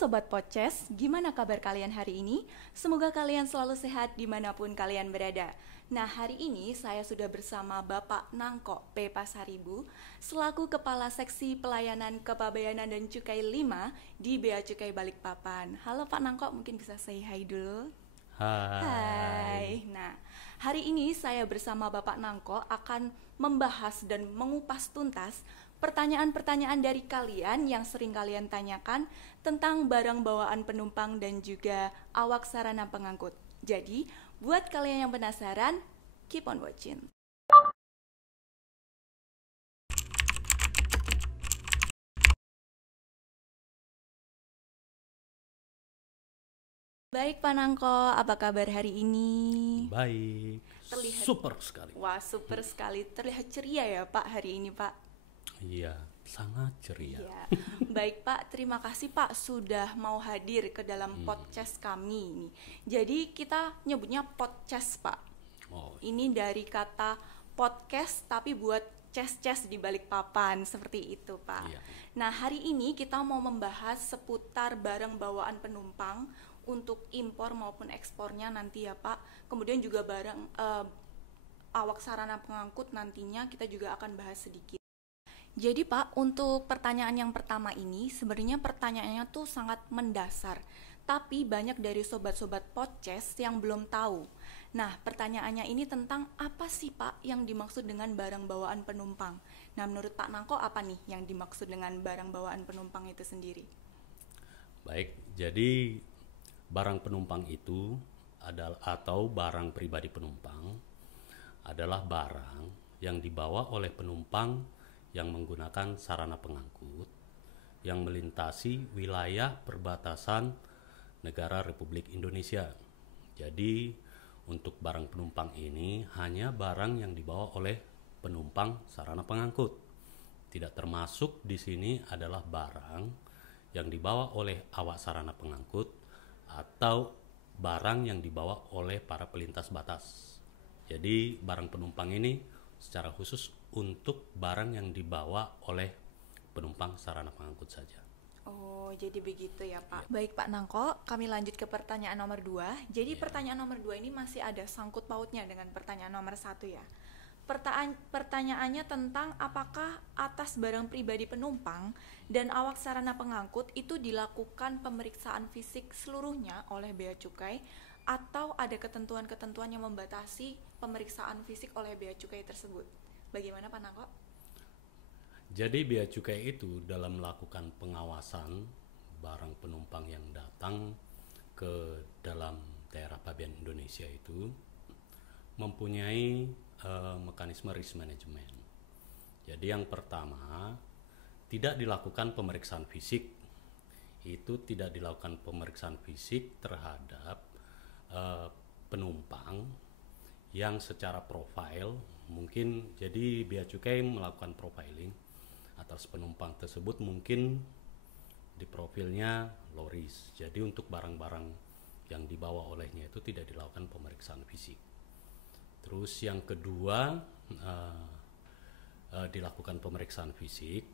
Sobat Podcast, gimana kabar kalian hari ini? Semoga kalian selalu sehat dimanapun kalian berada. Nah, hari ini saya sudah bersama Bapak Nangko P. Pasaribu selaku Kepala Seksi Pelayanan Kepabeanan dan Cukai 5 di Bea Cukai Balikpapan. Halo Pak Nangko, mungkin bisa say hi dulu? Hai. Nah, hari ini saya bersama Bapak Nangko akan membahas dan mengupas tuntas pertanyaan-pertanyaan dari kalian yang sering kalian tanyakan tentang barang bawaan penumpang dan juga awak sarana pengangkut. Jadi, buat kalian yang penasaran, keep on watching. Baik Pak Nangko, apa kabar hari ini? Baik, super sekali. Wah, super sekali. Terlihat ceria ya Pak hari ini Pak. Iya, sangat ceria. Ya. Baik Pak, terima kasih Pak sudah mau hadir ke dalam podcast kami ini. Jadi kita nyebutnya podcast Pak. Ini dari kata podcast tapi buat ces-ces di balik papan, seperti itu Pak. Iya. Nah, hari ini kita mau membahas seputar barang bawaan penumpang untuk impor maupun ekspornya nanti ya Pak. Kemudian juga barang awak sarana pengangkut nantinya kita juga akan bahas sedikit. Jadi Pak, untuk pertanyaan yang pertama ini sebenarnya pertanyaannya tuh sangat mendasar, tapi banyak dari sobat-sobat podcast yang belum tahu. Nah, pertanyaannya ini tentang apa sih Pak yang dimaksud dengan barang bawaan penumpang? Nah, menurut Pak Nangko apa nih yang dimaksud dengan barang bawaan penumpang itu sendiri? Baik, jadi barang penumpang itu adalah atau barang pribadi penumpang adalah barang yang dibawa oleh penumpang yang menggunakan sarana pengangkut yang melintasi wilayah perbatasan negara Republik Indonesia. Jadi untuk barang penumpang ini hanya barang yang dibawa oleh penumpang sarana pengangkut. Tidak termasuk di sini adalah barang yang dibawa oleh awak sarana pengangkut atau barang yang dibawa oleh para pelintas batas. Jadi barang penumpang ini secara khusus untuk barang yang dibawa oleh penumpang sarana pengangkut saja. Oh, jadi begitu ya Pak. Ya. Baik Pak Nangko, kami lanjut ke pertanyaan nomor 2. Jadi pertanyaan nomor 2 ini masih ada sangkut pautnya dengan pertanyaan nomor 1 ya. Pertanyaannya tentang apakah atas barang pribadi penumpang dan awak sarana pengangkut itu dilakukan pemeriksaan fisik seluruhnya oleh Bea Cukai atau ada ketentuan-ketentuan yang membatasi pemeriksaan fisik oleh Bea Cukai tersebut. Bagaimana Pak Nangko? Jadi Bea Cukai itu dalam melakukan pengawasan barang penumpang yang datang ke dalam daerah pabean Indonesia itu mempunyai mekanisme risk management. Jadi yang pertama, tidak dilakukan pemeriksaan fisik. Itu tidak dilakukan pemeriksaan fisik terhadap penumpang yang secara profil mungkin, jadi Bea Cukai melakukan profiling atas penumpang tersebut, mungkin di profilnya low risk. Jadi untuk barang-barang yang dibawa olehnya itu tidak dilakukan pemeriksaan fisik. Terus yang kedua, dilakukan pemeriksaan fisik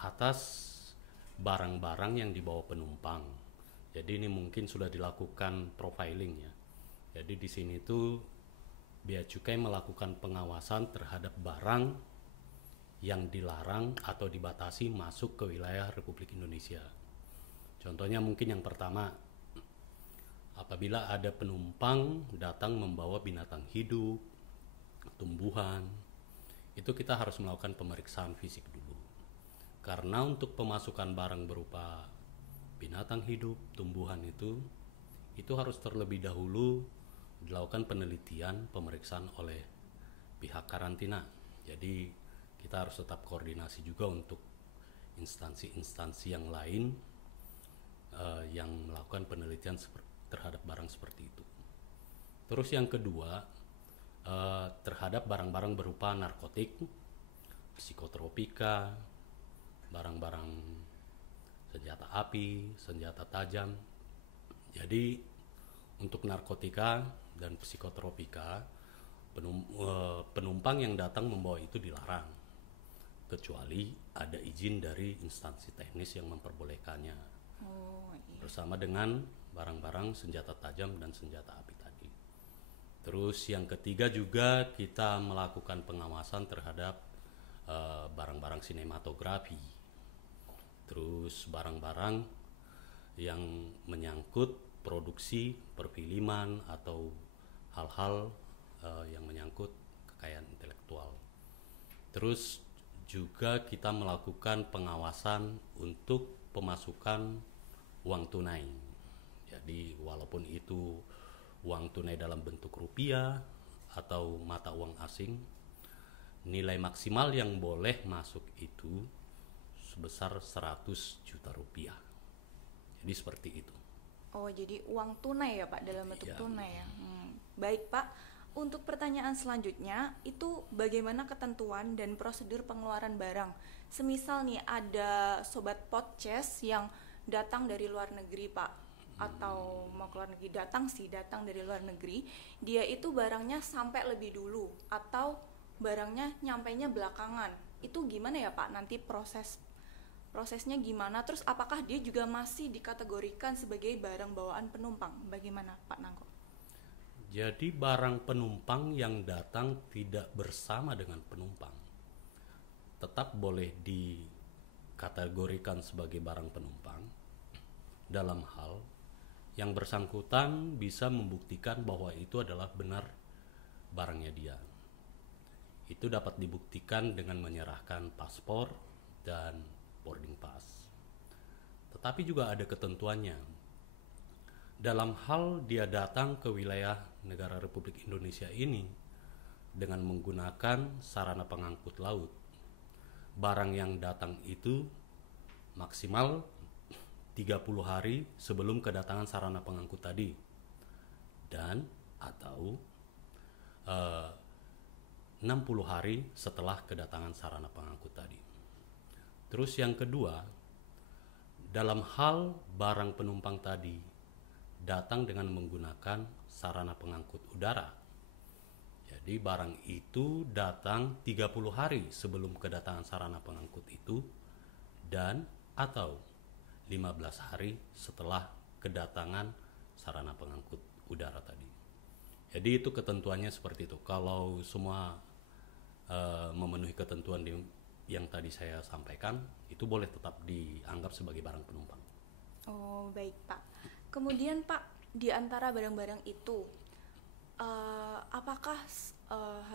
atas barang-barang yang dibawa penumpang. Jadi ini mungkin sudah dilakukan profiling ya. Jadi di sini tuh Bea Cukai melakukan pengawasan terhadap barang yang dilarang atau dibatasi masuk ke wilayah Republik Indonesia. Contohnya mungkin yang pertama, apabila ada penumpang datang membawa binatang hidup, tumbuhan, itu kita harus melakukan pemeriksaan fisik dulu. Karena untuk pemasukan barang berupa binatang hidup, tumbuhan itu harus terlebih dahulu dilakukan penelitian, pemeriksaan oleh pihak karantina. Jadi kita harus tetap koordinasi juga untuk instansi-instansi yang lain yang melakukan penelitian terhadap barang seperti itu. Terus yang kedua, terhadap barang-barang berupa narkotik, psikotropika, barang-barang senjata api, senjata tajam. Jadi untuk narkotika dan psikotropika, penumpang yang datang membawa itu dilarang, kecuali ada izin dari instansi teknis yang memperbolehkannya. bersama dengan barang-barang senjata tajam dan senjata api tadi. Terus yang ketiga juga kita melakukan pengawasan terhadap barang-barang sinematografi. Terus barang-barang yang menyangkut produksi perfilman atau hal-hal yang menyangkut kekayaan intelektual. Terus juga kita melakukan pengawasan untuk pemasukan uang tunai. Jadi walaupun itu uang tunai dalam bentuk rupiah atau mata uang asing, nilai maksimal yang boleh masuk itu sebesar 100 juta rupiah. Jadi seperti itu. Oh, jadi uang tunai ya Pak, dalam bentuk tunai ya. Baik Pak, untuk pertanyaan selanjutnya itu bagaimana ketentuan dan prosedur pengeluaran barang. Semisal nih ada sobat podcast yang datang dari luar negeri Pak, atau mau keluar negeri, datang dari luar negeri, dia itu barangnya sampai lebih dulu atau barangnya nyampainya belakangan. Itu gimana ya Pak, nanti prosesnya gimana, terus apakah dia juga masih dikategorikan sebagai barang bawaan penumpang? Bagaimana Pak Nangko? Jadi barang penumpang yang datang tidak bersama dengan penumpang tetap boleh dikategorikan sebagai barang penumpang dalam hal yang bersangkutan bisa membuktikan bahwa itu adalah benar barangnya dia. Itu dapat dibuktikan dengan menyerahkan paspor dan boarding pass. Tetapi juga ada ketentuannya. Dalam hal dia datang ke wilayah negara Republik Indonesia ini dengan menggunakan sarana pengangkut laut, barang yang datang itu maksimal 30 hari sebelum kedatangan sarana pengangkut tadi dan atau 60 hari setelah kedatangan sarana pengangkut tadi. Terus yang kedua, dalam hal barang penumpang tadi datang dengan menggunakan sarana pengangkut udara. Jadi barang itu datang 30 hari sebelum kedatangan sarana pengangkut itu dan atau 15 hari setelah kedatangan sarana pengangkut udara tadi. Jadi itu ketentuannya seperti itu. Kalau semua memenuhi ketentuan yang tadi saya sampaikan, itu boleh tetap dianggap sebagai barang penumpang. Oh, baik Pak. Kemudian Pak, di antara barang-barang itu, apakah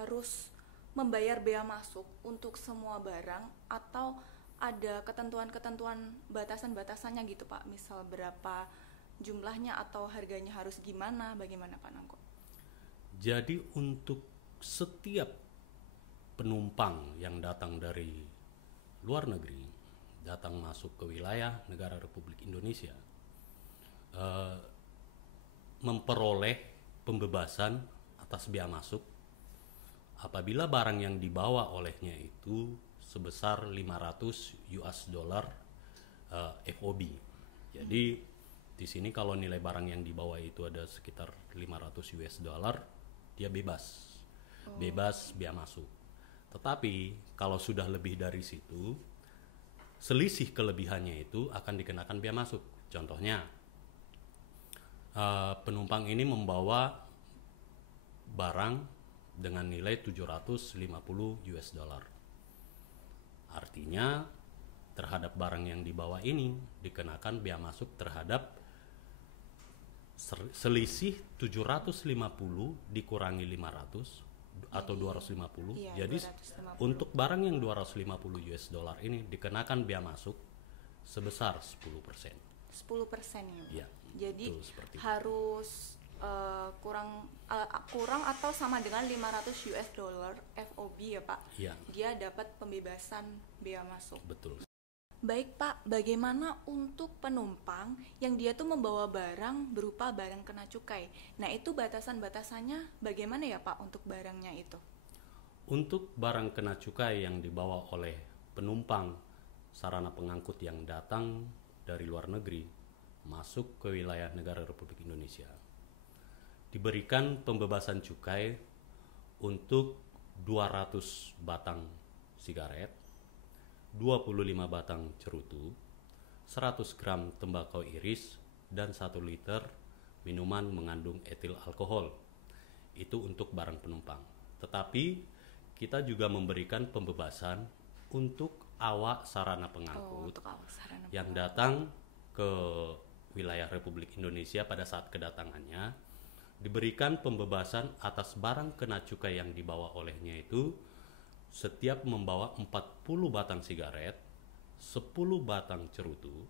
harus membayar bea masuk untuk semua barang atau ada ketentuan-ketentuan batasan-batasannya gitu Pak? Misal berapa jumlahnya atau harganya harus gimana, bagaimana Pak Nangko? Jadi untuk setiap penumpang yang datang dari luar negeri, datang masuk ke wilayah negara Republik Indonesia, memperoleh pembebasan atas bea masuk apabila barang yang dibawa olehnya itu sebesar 500 US dollar FOB. Jadi di sini kalau nilai barang yang dibawa itu ada sekitar 500 US dollar, dia bebas bea masuk. Tetapi kalau sudah lebih dari situ, selisih kelebihannya itu akan dikenakan bea masuk. Contohnya, penumpang ini membawa barang dengan nilai 750 US dollar. Artinya terhadap barang yang dibawa ini dikenakan bea masuk terhadap selisih 750 dikurangi 500 atau 250. Iya, Jadi 250. untuk barang yang 250 US dollar ini dikenakan bea masuk sebesar 10%. 10% ya. Ya, Jadi betul, seperti itu. harus kurang atau sama dengan 500 US dollar FOB ya Pak. Ya, Dia dapat pembebasan bea masuk. betul. Baik Pak, bagaimana untuk penumpang yang dia tuh membawa barang berupa barang kena cukai? Nah itu batasan-batasannya bagaimana ya Pak untuk barangnya itu? Untuk barang kena cukai yang dibawa oleh penumpang sarana pengangkut yang datang dari luar negeri masuk ke wilayah negara Republik Indonesia, diberikan pembebasan cukai untuk 200 batang sigaret, 25 batang cerutu, 100 gram tembakau iris, dan 1 liter minuman mengandung etil alkohol. Itu untuk barang penumpang. Tetapi kita juga memberikan pembebasan untuk awak sarana pengangkut yang datang ke wilayah Republik Indonesia pada saat kedatangannya, diberikan pembebasan atas barang kena cukai yang dibawa olehnya itu setiap membawa 40 batang sigaret, 10 batang cerutu,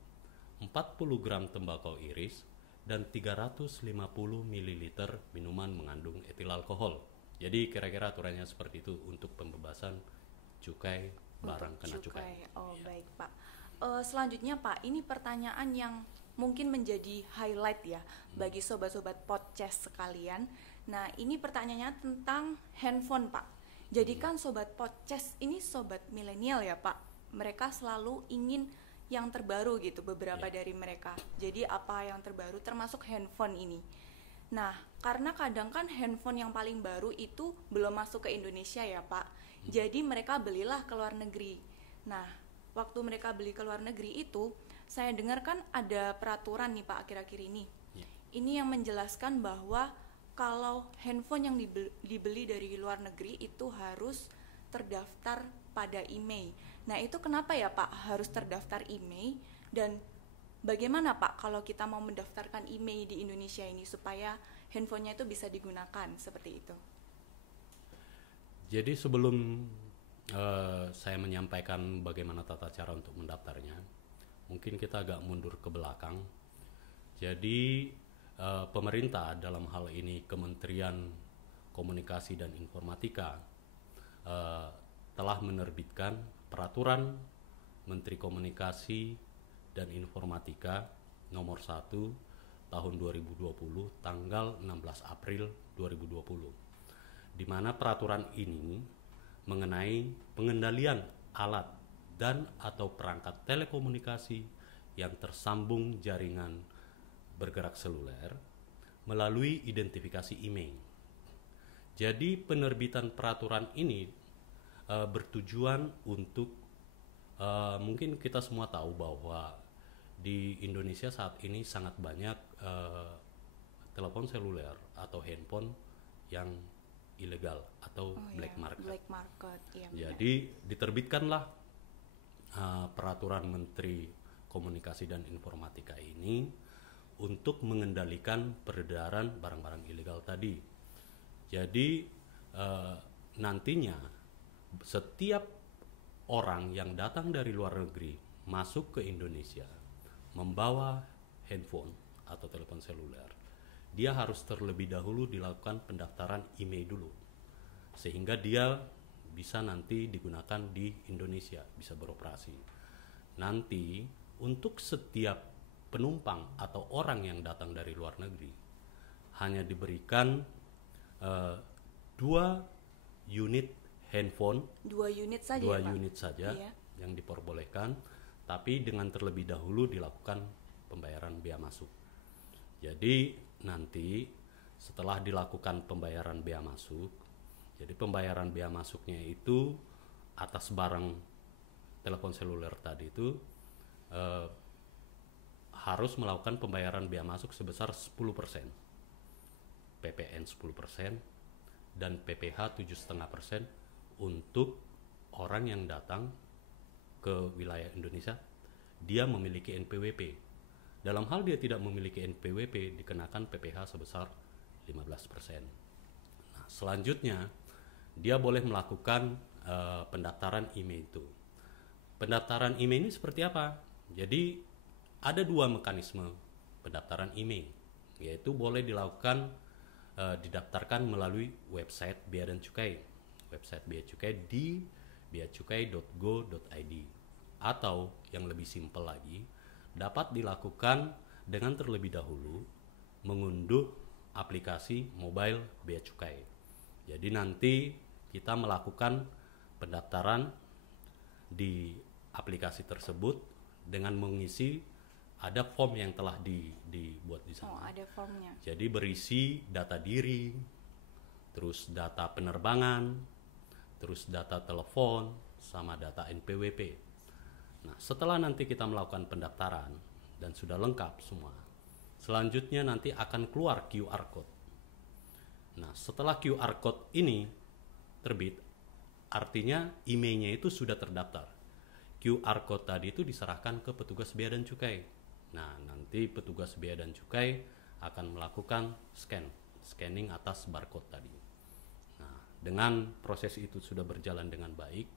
40 gram tembakau iris, dan 350 ml minuman mengandung etil alkohol. Jadi kira-kira aturannya seperti itu untuk pembebasan cukai barang kena cukai. Oh ya. Baik Pak. Selanjutnya Pak, ini pertanyaan yang mungkin menjadi highlight ya bagi sobat-sobat podcast sekalian. Nah ini pertanyaannya tentang handphone Pak. Jadi kan sobat podcast ini sobat milenial ya Pak. Mereka selalu ingin yang terbaru gitu, beberapa dari mereka. Jadi apa yang terbaru termasuk handphone ini. Nah, karena kadang kan handphone yang paling baru itu belum masuk ke Indonesia ya Pak. Jadi mereka belilah ke luar negeri. Nah, waktu mereka beli ke luar negeri itu, saya dengar kan ada peraturan nih Pak akhir-akhir ini. Ini yang menjelaskan bahwa kalau handphone yang dibeli dari luar negeri itu harus terdaftar pada IMEI. Nah itu kenapa ya Pak harus terdaftar IMEI, dan bagaimana Pak kalau kita mau mendaftarkan IMEI di Indonesia ini supaya handphonenya itu bisa digunakan seperti itu? Jadi sebelum saya menyampaikan bagaimana tata cara untuk mendaftarnya, mungkin kita agak mundur ke belakang. Jadi pemerintah dalam hal ini Kementerian Komunikasi dan Informatika telah menerbitkan Peraturan Menteri Komunikasi dan Informatika nomor 1 tahun 2020 tanggal 16 April 2020, di mana peraturan ini mengenai pengendalian alat dan atau perangkat telekomunikasi yang tersambung jaringan bergerak seluler melalui identifikasi IMEI. Jadi penerbitan peraturan ini bertujuan untuk mungkin kita semua tahu bahwa di Indonesia saat ini sangat banyak telepon seluler atau handphone yang ilegal atau black market. Black market, iya. Jadi diterbitkanlah peraturan Menteri Komunikasi dan Informatika ini untuk mengendalikan peredaran barang-barang ilegal tadi. Jadi nantinya setiap orang yang datang dari luar negeri masuk ke Indonesia membawa handphone atau telepon seluler, dia harus terlebih dahulu dilakukan pendaftaran IMEI dulu, sehingga dia bisa nanti digunakan di Indonesia, bisa beroperasi. Nanti untuk setiap penumpang atau orang yang datang dari luar negeri hanya diberikan 2 unit handphone, 2 unit saja, 2 unit saja yang diperbolehkan, tapi dengan terlebih dahulu dilakukan pembayaran bea masuk. Jadi nanti setelah dilakukan pembayaran bea masuk, jadi pembayaran bea masuknya itu atas barang telepon seluler tadi itu harus melakukan pembayaran bea masuk sebesar 10%, PPN 10%, dan PPH 7,5% untuk orang yang datang ke wilayah Indonesia dia memiliki NPWP. Dalam hal dia tidak memiliki NPWP dikenakan PPH sebesar 15%. Nah, selanjutnya dia boleh melakukan pendaftaran IMEI itu. Pendaftaran IMEI ini seperti apa? Jadi ada 2 mekanisme pendaftaran IMEI, yaitu boleh dilakukan didaftarkan melalui website Bea dan Cukai. Website Bea Cukai di beacukai.go.id, atau yang lebih simpel lagi dapat dilakukan dengan terlebih dahulu mengunduh aplikasi mobile Bea Cukai. Jadi nanti kita melakukan pendaftaran di aplikasi tersebut dengan mengisi, ada form yang telah dibuat di sana. Oh, ada formnya. Jadi berisi data diri, terus data penerbangan, terus data telepon, sama data NPWP. Nah, setelah nanti kita melakukan pendaftaran dan sudah lengkap semua, Selanjutnya nanti akan keluar QR code. Nah, setelah QR code ini terbit, artinya IMEI-nya itu sudah terdaftar. QR code tadi itu diserahkan ke petugas bea dan cukai. Nah, nanti petugas bea dan cukai akan melakukan scanning atas barcode tadi. Nah, dengan proses itu sudah berjalan dengan baik,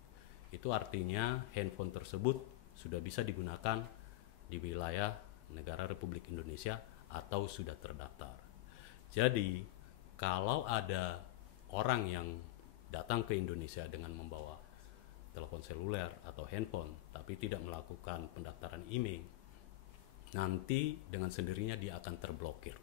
itu artinya handphone tersebut sudah bisa digunakan di wilayah negara Republik Indonesia atau sudah terdaftar. Jadi, kalau ada orang yang datang ke Indonesia dengan membawa telepon seluler atau handphone tapi tidak melakukan pendaftaran IMEI, nanti dengan sendirinya dia akan terblokir.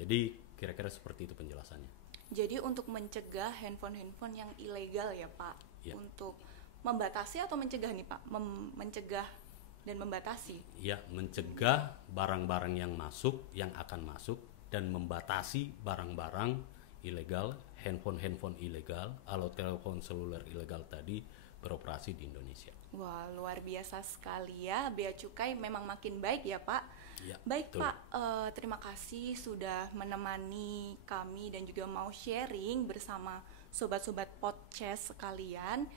Jadi kira-kira seperti itu penjelasannya. Jadi untuk mencegah handphone yang ilegal ya Pak, Ya. untuk membatasi atau mencegah nih Pak, mencegah dan membatasi. Ya, mencegah barang-barang yang akan masuk dan membatasi barang-barang ilegal, handphone ilegal, atau telepon seluler ilegal tadi beroperasi di Indonesia. Wah, luar biasa sekali ya, Bea Cukai memang makin baik ya Pak. Ya, Baik betul. Pak, terima kasih sudah menemani kami dan juga mau sharing bersama sobat-sobat podcast sekalian.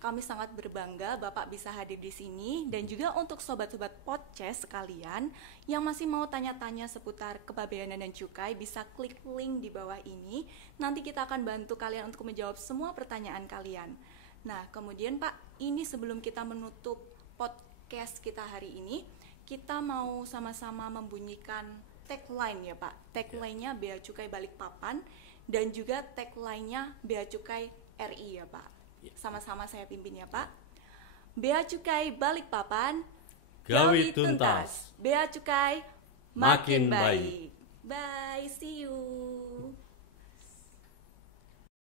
Kami sangat berbangga Bapak bisa hadir di sini, dan juga untuk sobat-sobat podcast sekalian yang masih mau tanya-tanya seputar kepabeanan dan cukai bisa klik link di bawah ini. Nanti kita akan bantu kalian untuk menjawab semua pertanyaan kalian. Nah, kemudian Pak, ini sebelum kita menutup podcast kita hari ini, kita mau sama-sama membunyikan tagline ya Pak. Tagline-nya Bea Cukai Balikpapan dan juga tagline-nya Bea Cukai RI ya Pak. Sama-sama saya pimpin ya Pak. Bea Cukai Balikpapan, Gawi tuntas. Bea Cukai Makin makin baik. baik.